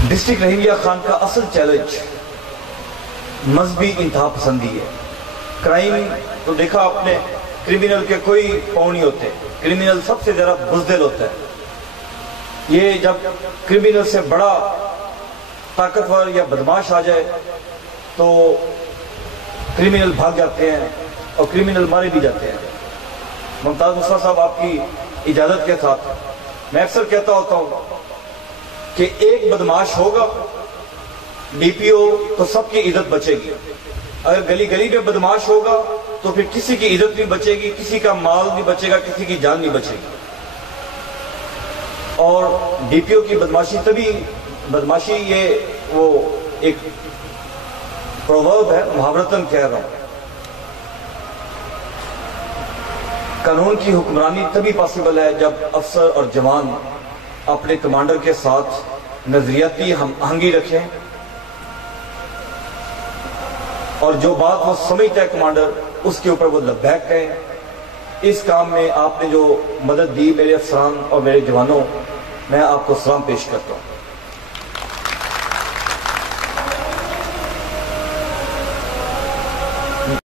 District Rahimiya Khan का असल challenge मजहबी इंतहा पसंदी है। क्राइम तो देखा आपने, क्रिमिनल के कोई पाँव नहीं होते, क्रिमिनल सबसे ज्यादा बुज़दिल होता है। ये जब क्रिमिनल से बड़ा ताकतवर या बदमाश आ जाए तो क्रिमिनल भाग जाते हैं और क्रिमिनल मारे भी जाते हैं। मुमताज मुस्तफा साहब, आपकी इजाजत के साथ मैं अक्सर कहता होता हूं कि एक बदमाश होगा डीपीओ तो सबकी इज्जत बचेगी। अगर गली गली में बदमाश होगा तो फिर किसी की इज्जत नहीं बचेगी, किसी का माल नहीं बचेगा, किसी की जान नहीं बचेगी। और डीपीओ की बदमाशी ये वो एक प्रोवर्ब है, मुहावरतन कह रहा हूं। कानून की हुक्मरानी तभी पॉसिबल है जब अफसर और जवान अपने कमांडर के साथ नजरियाती हमआहंगी रखें और जो बात वो समझता है कमांडर उसके ऊपर वो लब्बैक कहें। इस काम में आपने जो मदद दी मेरे अफसरान और मेरे जवानों, मैं आपको सलाम पेश करता हूं।